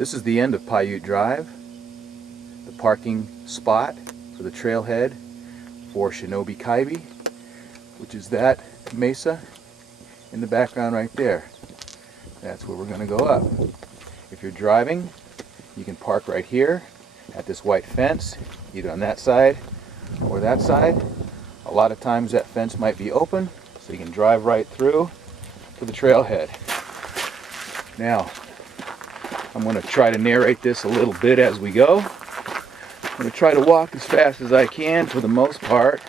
This is the end of Paiute Drive, the parking spot for the trailhead for Shinob Kibe, which is that mesa in the background right there. That's where we're going to go up. If you're driving, you can park right here at this white fence, either on that side or that side. A lot of times that fence might be open, so you can drive right through to the trailhead. Now, I'm going to try to narrate this a little bit as we go. I'm going to try to walk as fast as I can for the most part,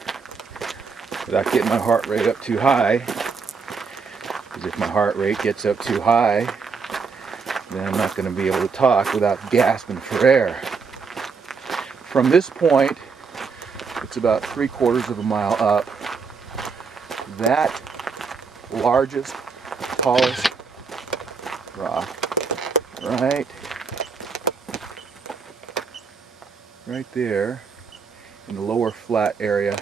without getting my heart rate up too high. Because if my heart rate gets up too high, then I'm not going to be able to talk without gasping for air. From this point, it's about 3/4 of a mile up. That largest, tallest rock right there in the lower flat area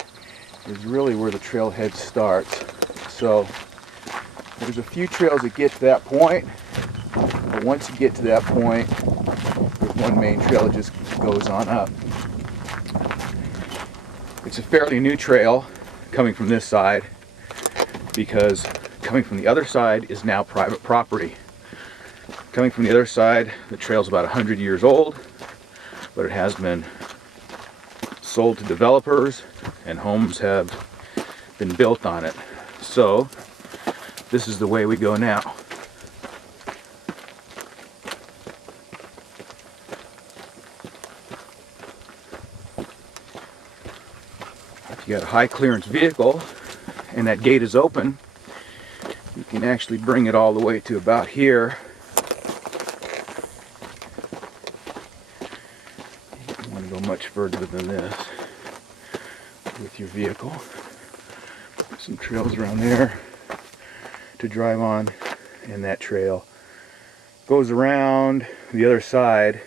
is really where the trailhead starts. So there's a few trails that get to that point, but once you get to that point, there's one main trail that just goes on up. It's a fairly new trail coming from this side, because coming from the other side is now private property. Coming from the other side, the trail's about 100 years old, but it has been sold to developers and homes have been built on it. So this is the way we go now. If you got a high clearance vehicle and that gate is open, you can actually bring it all the way to about here. You don't want to go much further than this with your vehicle. There's some trails around there to drive on, and that trail goes around the other side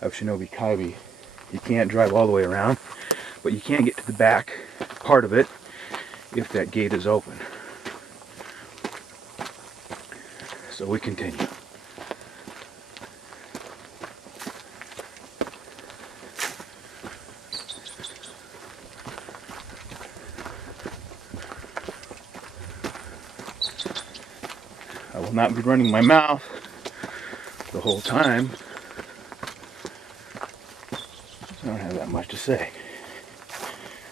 of Shinob Kibe. You can't drive all the way around, but you can get to the back part of it if that gate is open. So we continue. I will not be running my mouth the whole time. I don't have that much to say.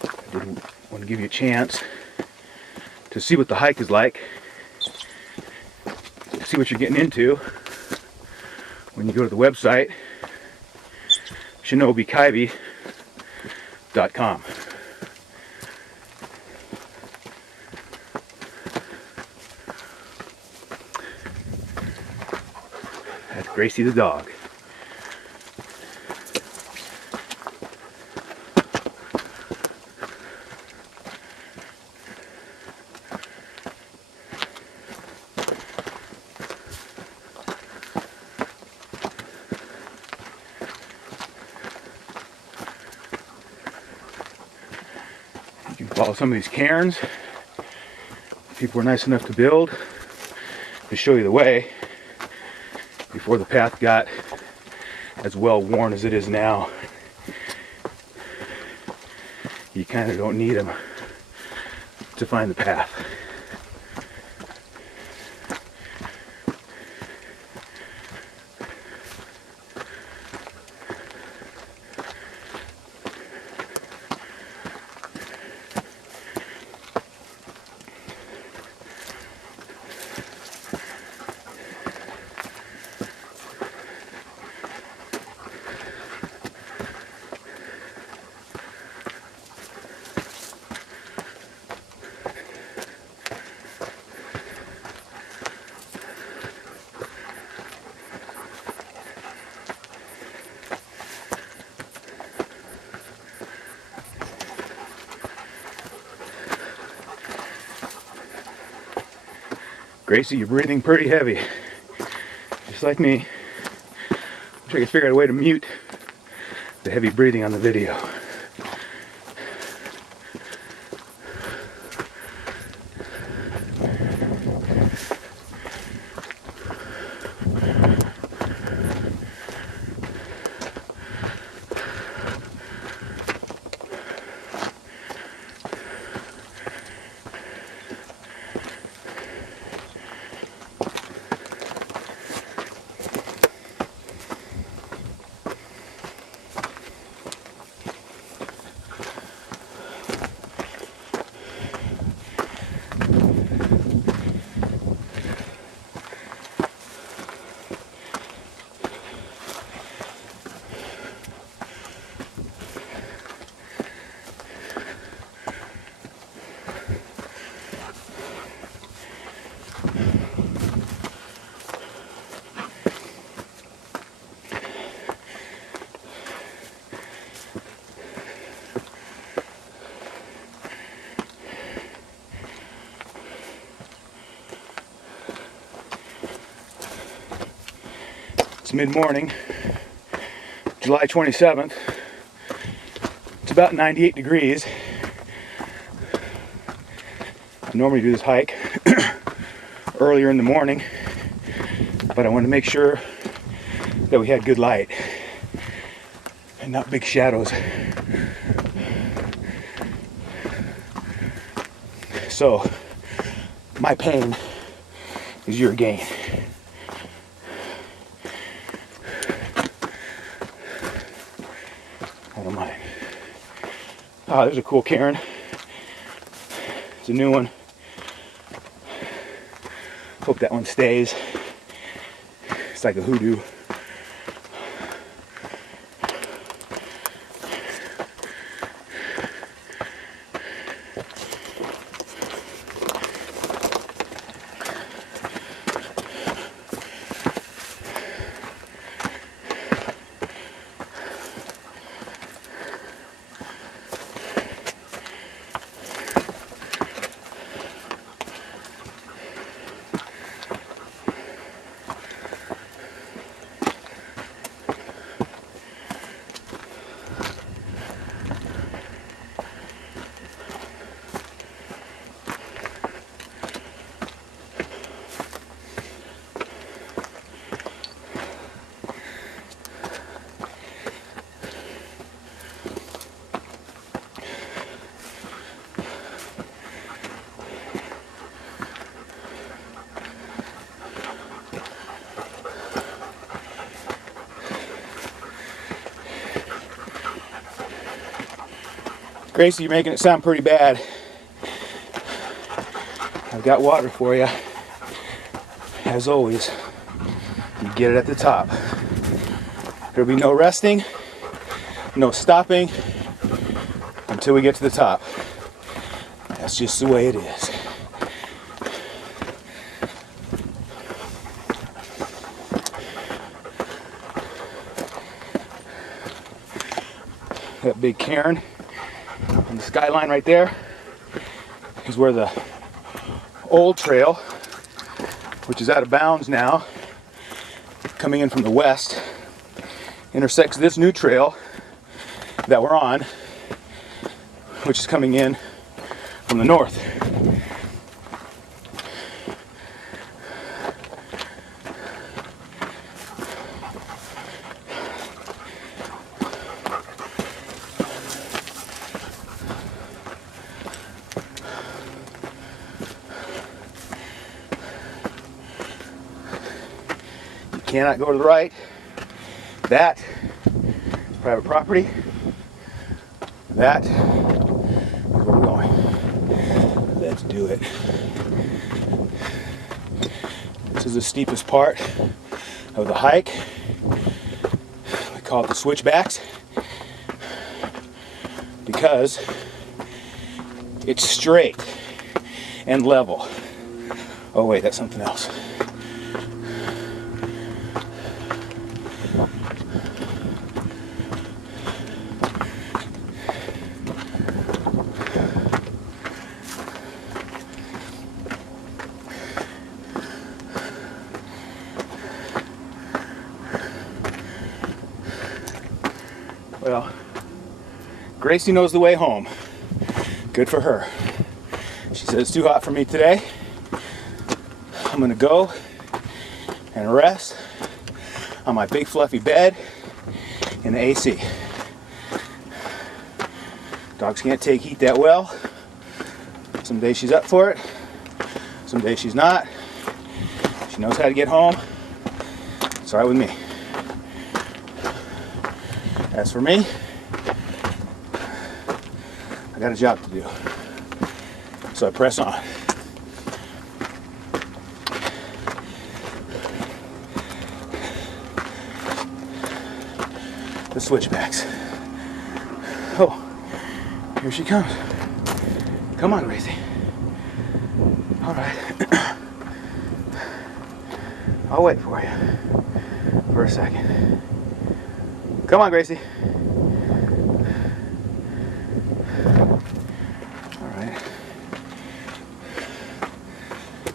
I did want to give you a chance to see what the hike is like, see what you're getting into when you go to the website Shinob-Kibe.com. That's Gracie the dog. You can follow some of these cairns. People were nice enough to build to show you the way before the path got as well worn as it is now. You kind of don't need them to find the path. Gracie, you're breathing pretty heavy, just like me. Wish I could figure out a way to mute the heavy breathing on the video. mid-morning, July 27th. It's about 98 degrees. I normally do this hike earlier in the morning, but I wanted to make sure that we had good light and not big shadows. So, my pain is your gain. I don't mind. Ah, there's a cool cairn. It's a new one. Hope that one stays. It's like a hoodoo. Gracie, you're making it sound pretty bad. I've got water for you. As always, you get it at the top. There'll be no resting, no stopping until we get to the top. That's just the way it is. That big cairn on the skyline right there is where the old trail, which is out of bounds now, coming in from the west, intersects this new trail that we're on, which is coming in from the north. Cannot go to the right. That is private property. That is where we're going. Let's do it. This is the steepest part of the hike. We call it the switchbacks because it's straight and level. Oh wait, that's something else. Well, Gracie knows the way home. Good for her. She said it's too hot for me today. I'm gonna go and rest on my big fluffy bed in the AC. Dogs can't take heat that well. Some days she's up for it, some days she's not. She knows how to get home. It's all right with me. As for me, I got a job to do. So I press on. The switchbacks. Oh, here she comes. Come on, Gracie. All right. I'll wait for you for a second. Come on, Gracie. All right.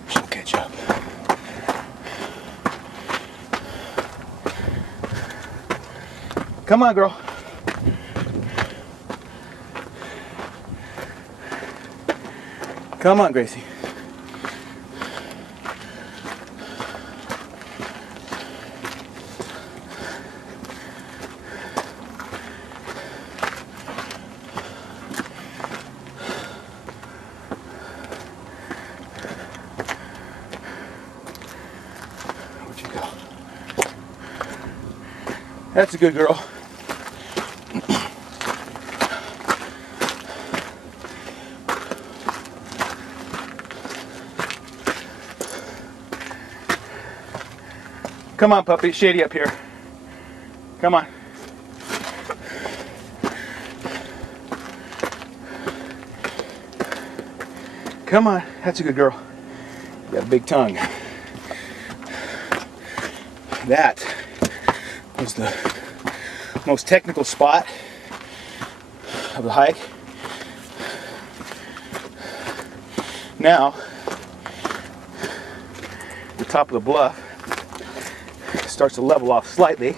She'll catch up. Come on, girl. Come on, Gracie. Where'd you go? That's a good girl. Come on, puppy. It's shady up here. Come on. Come on. That's a good girl. You got a big tongue. That was the most technical spot of the hike. Now, the top of the bluff starts to level off slightly.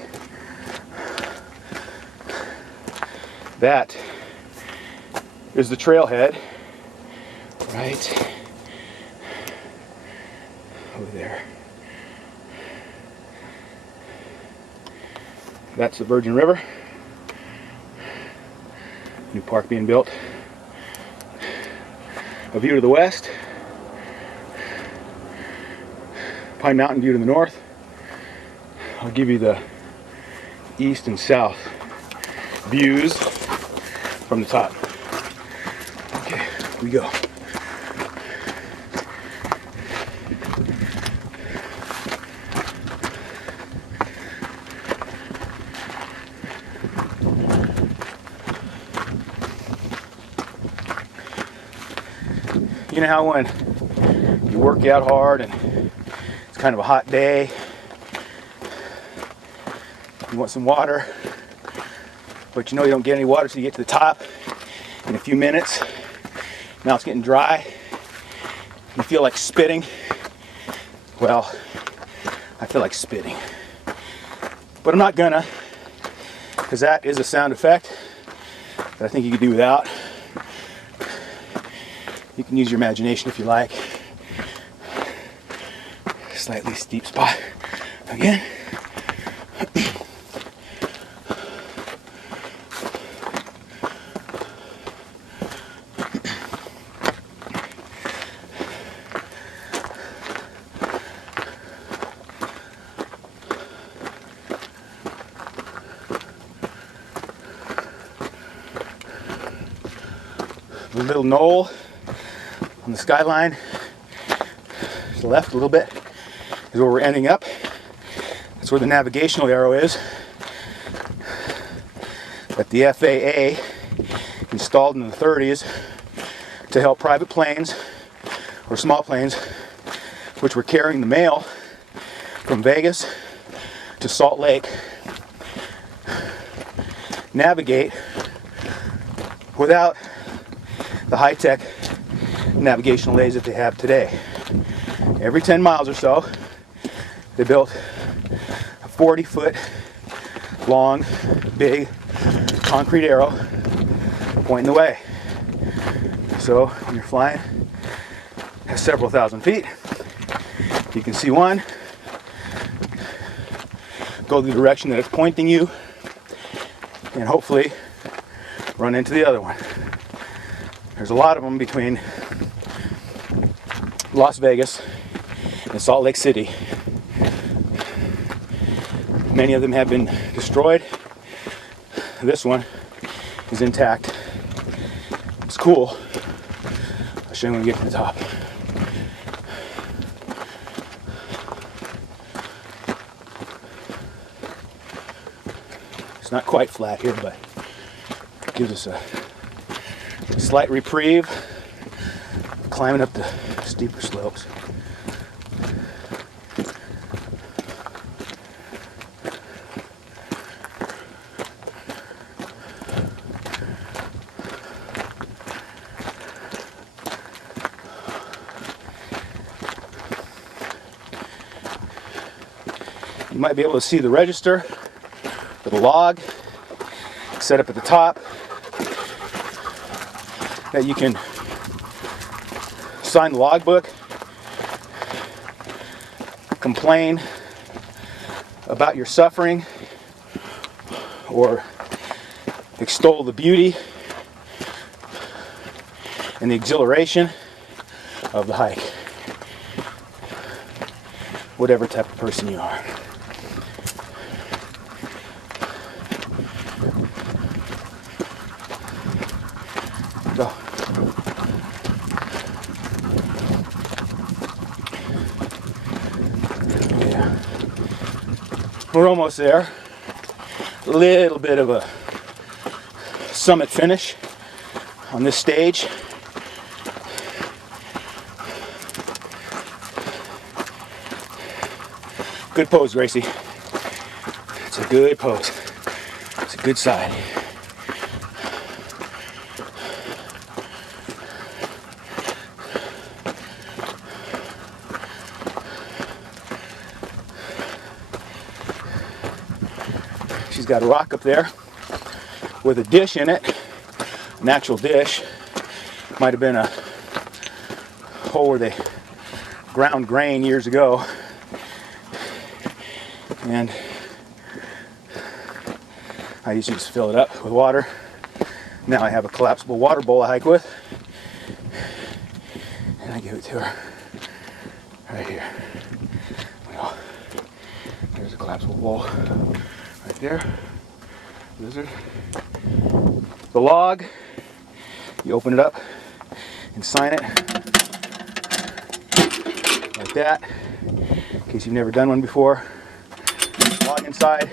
That is the trailhead right over there. That's the Virgin River. New park being built. A view to the west. Pine Mountain view to the north. I'll give you the east and south views from the top. Okay, here we go. You know how when you work out hard and it's kind of a hot day, you want some water, but you know you don't get any water till you get to the top in a few minutes. Now it's getting dry. You feel like spitting. Well, I feel like spitting. But I'm not gonna, because that is a sound effect that I think you could do without. You can use your imagination if you like. Slightly steep spot again. The little knoll on the skyline to the left a little bit is where we're ending up. That's where the navigational arrow is that the FAA installed in the 30s to help private planes or small planes which were carrying the mail from Vegas to Salt Lake navigate without the high-tech navigational aids that they have today. Every 10 miles or so, they built a 40-foot long, big concrete arrow pointing the way. So when you're flying at several thousand feet, you can see one, go the direction that it's pointing you, and hopefully run into the other one. There's a lot of them between Las Vegas and Salt Lake City. Many of them have been destroyed. This one is intact. It's cool. I'll show you when we get to the top. It's not quite flat here, but it gives us a slight reprieve climbing up the steeper slopes. You might be able to see the register for the log set up at the top that you can sign the logbook, complain about your suffering, or extol the beauty and the exhilaration of the hike. Whatever type of person you are. Go. Yeah. We're almost there. A little bit of a summit finish on this stage. Good pose, Gracie. It's a good pose. It's a good side. She's got a rock up there with a dish in it, a natural dish. Might have been a hole where they ground grain years ago. And I used to just fill it up with water. Now I have a collapsible water bowl I hike with. And I give it to her right here. Well, there's a collapsible bowl right there. Lizard. The log, you open it up and sign it like that, in case you've never done one before. Log inside.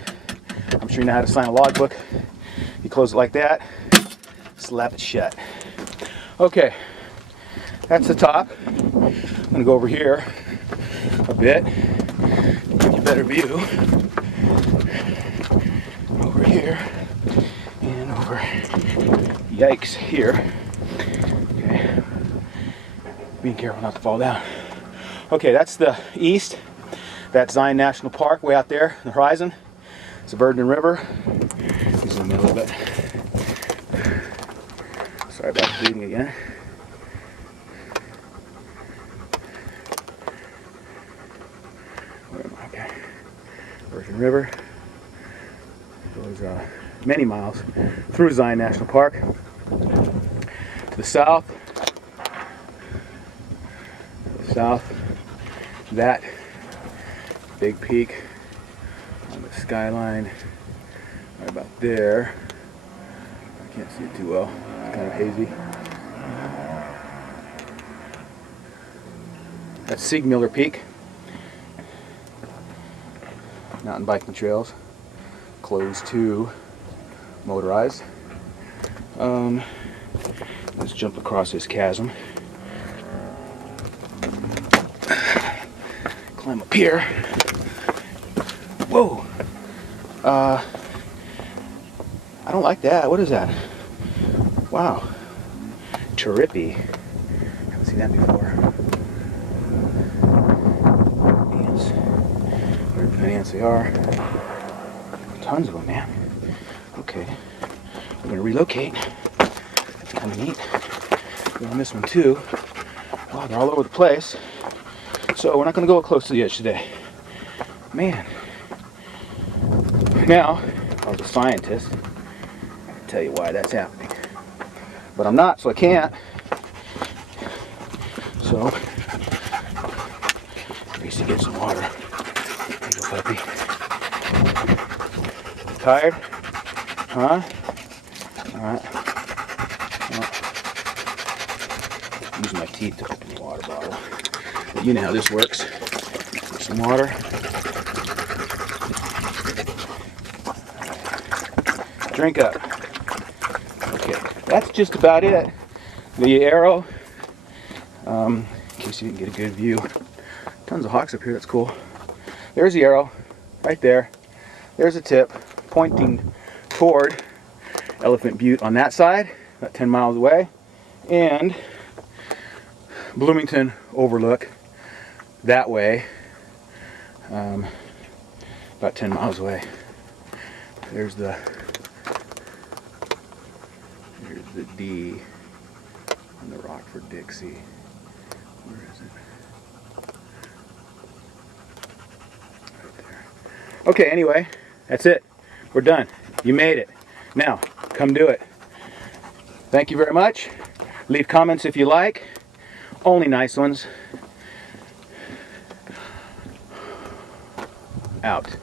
I'm sure you know how to sign a logbook. You close it like that, slap it shut. Okay, that's the top. I'm gonna go over here a bit, give you a better view. Over here and over. Yikes, here. Okay, being careful not to fall down. Okay, that's the east. That's Zion National Park way out there, the horizon. It's the Verdon River. Zoom in a little bit. Sorry about bleeding again. Where am I? Okay. Verdon River goes many miles through Zion National Park. To the south, that big peak on the skyline right about there. I can't see it too well. It's kind of hazy. That's Siegmiller Peak. Mountain biking trails closed to motorized. Let's jump across this chasm. Climb up here. Whoa! I don't like that. What is that? Wow. Terrippy. Haven't seen that before. Ants. Where the ants they are. Tons of them, man. Okay. We're gonna relocate. That's kind of neat. We're on this one too. Wow, they're all over the place. So we're not gonna go close to the edge today. Man. Now, if I was a scientist, I can tell you why that's happening. But I'm not, so I can't. So, Gracie, get some water. There you go, puppy. Tired? Huh? Alright. Well, use my teeth to open the water bottle. But you know how this works. Get some water. Drink up. Okay, that's just about it. The arrow, in case you didn't get a good view. Tons of hawks up here, that's cool. There's the arrow, right there. There's a tip pointing toward Elephant Butte on that side, about 10 miles away. And Bloomington Overlook that way, about 10 miles away. There's the Here's the D on the rock for Dixie. Where is it? Right there. Okay, anyway, that's it. We're done. You made it. Now, come do it. Thank you very much. Leave comments if you like. Only nice ones. Out.